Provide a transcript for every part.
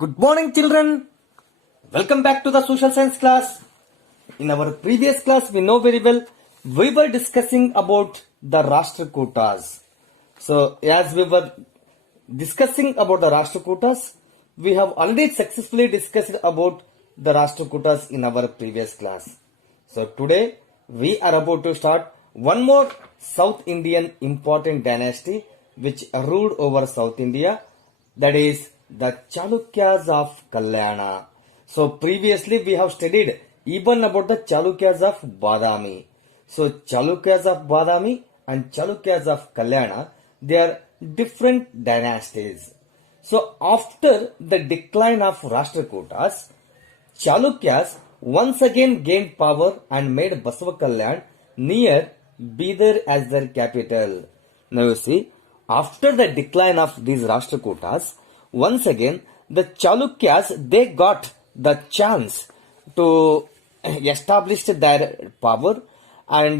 Good morning, children. Welcome back to the social science class. In our previous class, we know very well, we were discussing about the Rashtrakutas. So, as we were discussing about the Rashtrakutas, we have already successfully discussed about the Rashtrakutas in our previous class. So, today we are about to start one more South Indian important dynasty which ruled over South India, that is the Chalukyas of Kalyana. So previously we have studied even about the Chalukyas of Badami. So Chalukyas of Badami and Chalukyas of Kalyana, they are different dynasties. So after the decline of Rashtrakutas, Chalukyas once again gained power and made Basavakalyan near Bidar as their capital. Now you see, after the decline of these Rashtrakutas, once again the Chalukyas, they got the chance to establish their power, and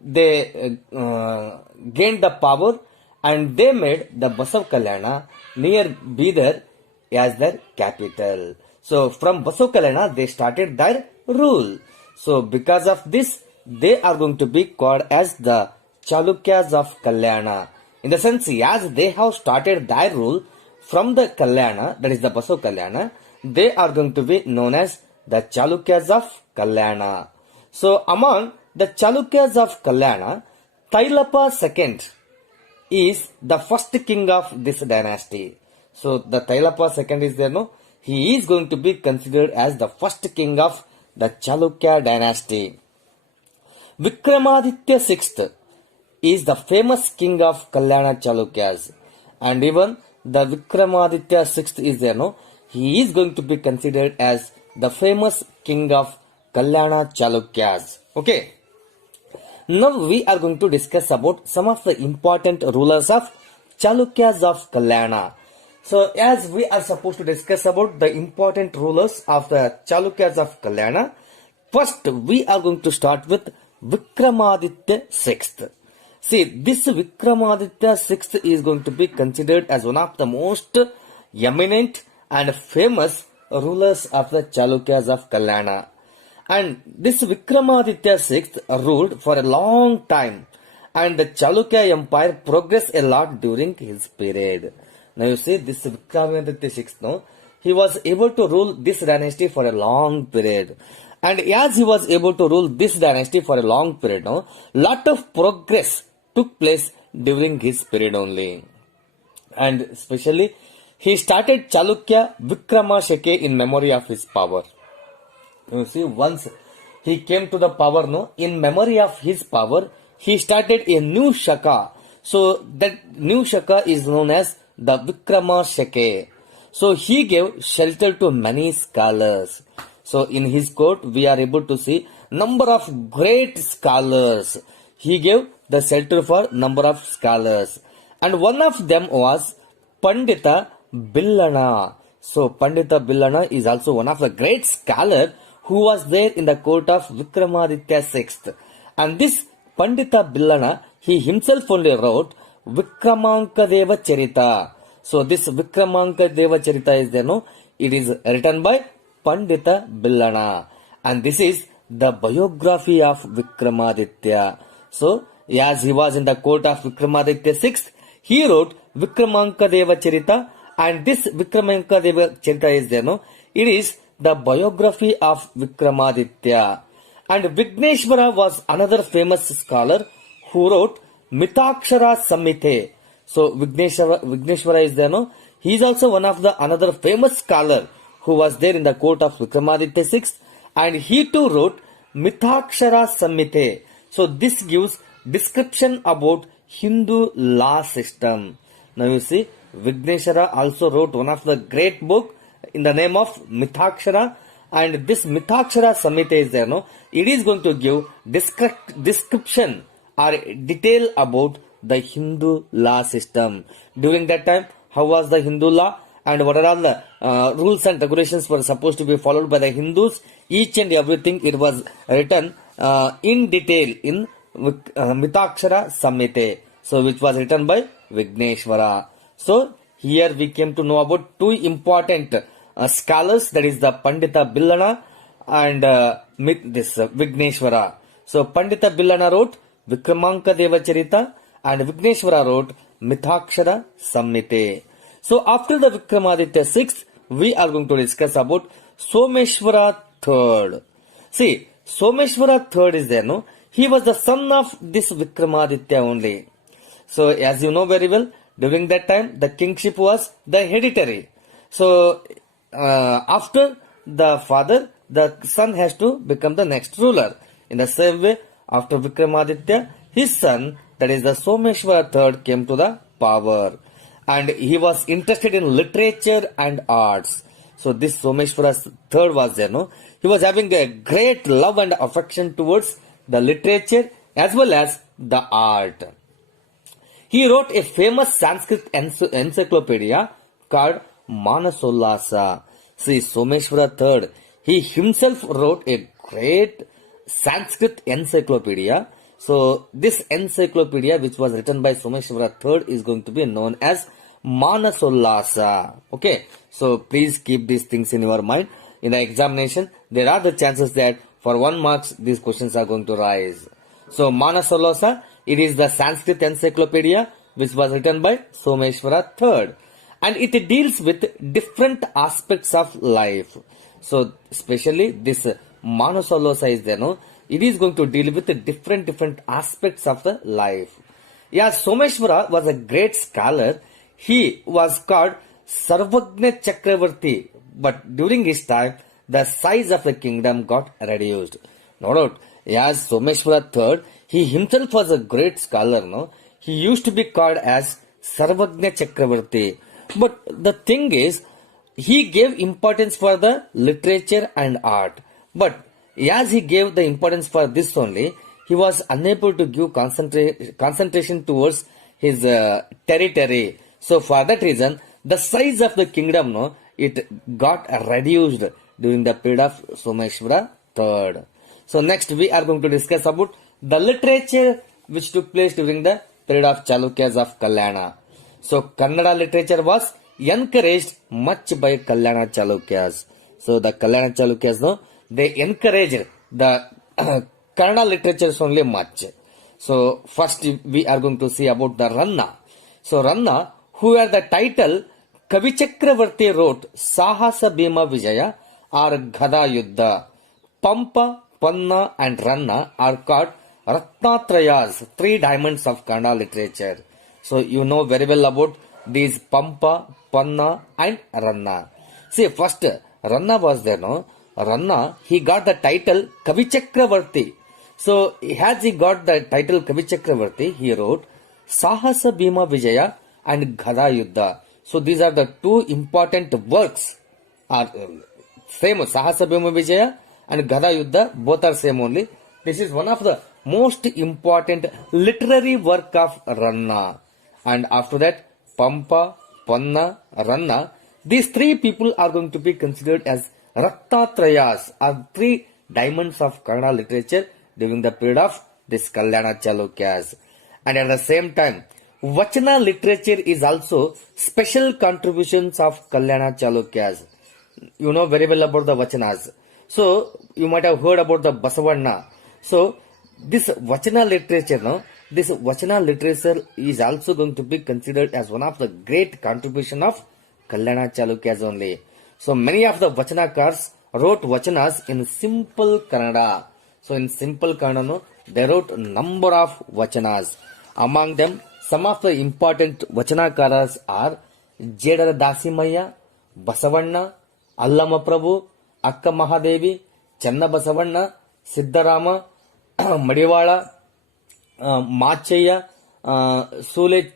they gained the power and they made the Basavakalyana near Bidar as their capital. So from Basavakalyana they started their rule. So because of this, they are going to be called as the Chalukyas of Kalyana. In the sense, as they have started their rule from the Kalyana, that is the Basavakalyana, they are going to be known as the Chalukyas of Kalyana. So among the Chalukyas of Kalyana, Tailapa II is the first king of this dynasty. So the Tailapa II is there, no? He is going to be considered as the first king of the Chalukya dynasty. Vikramaditya VI is the famous king of Kalyana Chalukyas, and even the Vikramaditya VI is there, no? He is going to be considered as the famous king of Kalyana Chalukyas. Okay. Now we are going to discuss about some of the important rulers of Chalukyas of Kalyana. So as we are supposed to discuss about the important rulers of the Chalukyas of Kalyana, first we are going to start with Vikramaditya VI. See, this Vikramaditya VI is going to be considered as one of the most eminent and famous rulers of the Chalukyas of Kalyana. And this Vikramaditya VI ruled for a long time, and the Chalukya empire progressed a lot during his period. Now you see, this Vikramaditya VI, no, he was able to rule this dynasty for a long period. And as he was able to rule this dynasty for a long period, no, lot of progress took place during his period only. And especially, he started Chalukya Vikrama Shake in memory of his power. You see, once he came to the power, no, in memory of his power, he started a new Shaka. So that new Shaka is known as the Vikrama Shake. So he gave shelter to many scholars. So in his court, we are able to see number of great scholars. He gave the shelter for number of scholars. And one of them was Pandita Billana. So Pandita Billana is also one of the great scholar who was there in the court of Vikramaditya VI. And this Pandita Billana, he himself only wrote Vikramanka Deva Charita. So this Vikramanka Deva Charita is there, no? It is written by Pandita Billana. And this is the biography of Vikramaditya. So, as he was in the court of Vikramaditya VI, he wrote Vikramanka Deva Charita, and this Vikramanka Deva Charita is there, no? It is the biography of Vikramaditya. And Vigneshwara was another famous scholar who wrote Mitakshara Samhite. So Vigneshwara is there, no? He is also one of the another famous scholar who was there in the court of Vikramaditya VI, and he too wrote Mitakshara Samhite. So this gives description about Hindu law system. Now you see, Vigneshwara also wrote one of the great book in the name of Mitakshara, and this Mitakshara Samhita is there, no? It is going to give description or detail about the Hindu law system. During that time, how was the Hindu law and what are all the rules and regulations were supposed to be followed by the Hindus. Each and everything, it was written in detail in Mitakshara Samhite, so which was written by Vigneshwara. So here we came to know about two important scholars, that is the Pandita Billana and Vigneshwara. So Pandita Billana wrote Vikramanka Devacharita and Vigneshwara wrote Mithakshara Samhite. So after the Vikramaditya 6th, we are going to discuss about Someshwara III. See, Someshwara III is there, no? He was the son of this Vikramaditya only. So as you know very well, during that time the kingship was the hereditary. So after the father, the son has to become the next ruler. In the same way, after Vikramaditya, his son, that is the Someshwara III, came to the power. And he was interested in literature and arts. So this Someshwara III was there, no? He was having a great love and affection towards the literature as well as the art. He wrote a famous Sanskrit encyclopedia called Manasollasa. See, Someshwara III, he himself wrote a great Sanskrit encyclopedia. So this encyclopedia, which was written by Someshwara III, is going to be known as Manasollasa. Okay, so please keep these things in your mind. In the examination, there are the chances that for 1 mark these questions are going to rise. So Manasollasa, it is the Sanskrit encyclopedia which was written by Someshwara III, and it deals with different aspects of life. So especially this Manasollasa is there, no? It is going to deal with different aspects of the life. Yeah, Someshwara was a great scholar. He was called Sarvagna Chakravarti, but during his time, the size of the kingdom got reduced. No doubt, yes, Someshwara III, he himself was a great scholar, no? He used to be called as Sarvagna Chakravarti. But the thing is, he gave importance for the literature and art. But as he gave the importance for this only, he was unable to give concentration towards his territory. So for that reason, the size of the kingdom, no, it got reduced during the period of Someshwara III. So next we are going to discuss about the literature which took place during the period of Chalukyas of Kalyana. So Kannada literature was encouraged much by Kalyana Chalukyas. So the Kalyana Chalukyas, no, they encouraged the Kannada literatures only much. So first we are going to see about the Ranna. So Ranna, who had the title Kavi Chakravarti wrote Sahasa Bhima Vijaya or Ghada Yuddha. Pampa, Panna and Ranna are called Ratnatrayas, 3 diamonds of Kannada literature. So you know very well about these Pampa, Panna and Ranna. See, first Ranna was there, no? Ranna, he got the title Kavi Chakravarti. So as he got the title Kavi Chakravarti, he wrote Sahasa Bhima Vijaya and Ghada Yuddha. So these are the 2 important works. Are same, Sahasa Bhima Vijaya and Ghada Yuddha, both are same only. This is one of the most important literary work of Ranna. And after that, Pampa, Panna, Ranna, these 3 people are going to be considered as Ratnatrayas, or 3 diamonds of Kannada literature during the period of this Kalyana Chalukyas. And at the same time, Vachana literature is also special contributions of Kalyana Chalukyas. You know very well about the Vachanas. So you might have heard about the Basavanna. So this Vachana literature, no, this Vachana literature is also going to be considered as one of the great contribution of Kalyana Chalukyas only. So many of the Vachanakars wrote Vachanas in simple Kannada. So in simple Kannada, no, they wrote number of Vachanas. Among them, some of the important Vachanakaras are Jedara Dasimaya, Basavanna, Allama Prabhu, Akka Mahadevi, Channa Basavanna, Siddharama, Madiwala, Machaya, Sule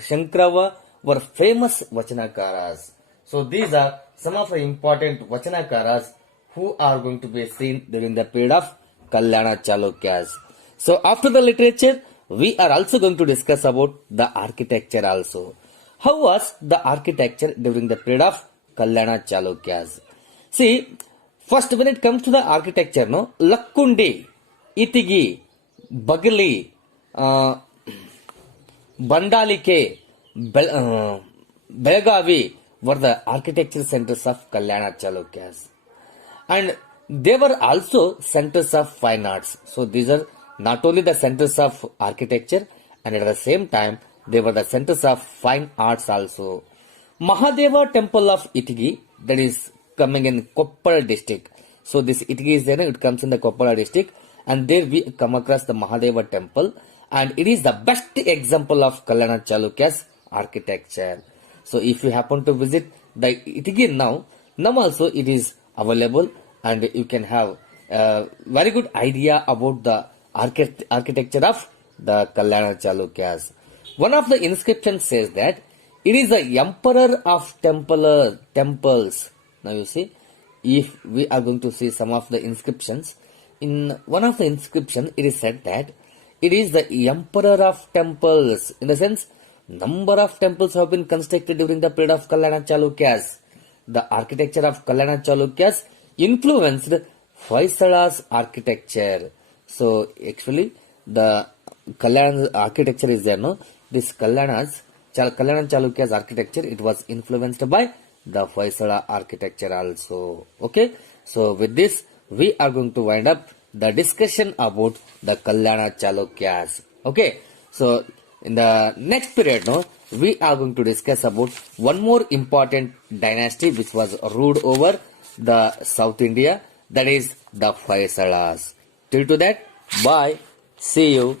Shankrava were famous Vachanakaras. So these are some of the important Vachanakaras who are going to be seen during the period of Kalyana Chalukyas. So after the literature, we are also going to discuss about the architecture also. How was the architecture during the period of Kalyana Chalukyas? See, first when it comes to the architecture, no, Lakkundi, Itigi, Bagali, Bandalike, Belgavi, were the architectural centers of Kalyana Chalukyas. And they were also centers of fine arts. So these are not only the centers of architecture, and at the same time they were the centers of fine arts also. Mahadeva temple of Itigi, that is coming in Koppal district. So this Itigi is there, it comes in the Koppal district, and there we come across the Mahadeva temple, and it is the best example of Kalyana Chalukyas architecture. So if you happen to visit the Itigi now also it is available, and you can have a very good idea about the architecture of the Kalyana Chalukyas. One of the inscriptions says that it is the emperor of temples. Now you see, if we are going to see some of the inscriptions, in one of the inscriptions it is said that it is the emperor of temples. In the sense, number of temples have been constructed during the period of Kalyana Chalukyas. The architecture of Kalyana Chalukyas influenced Hoysala's architecture. So actually the Kalyana architecture is there, no? This Kalyana Chalukyas architecture, it was influenced by the Hoysala architecture also. Okay, so with this we are going to wind up the discussion about the Kalyana Chalukyas. Okay, so in the next period, no, we are going to discuss about one more important dynasty which was ruled over the South India, that is the Hoysalas. Till to that, bye, see you.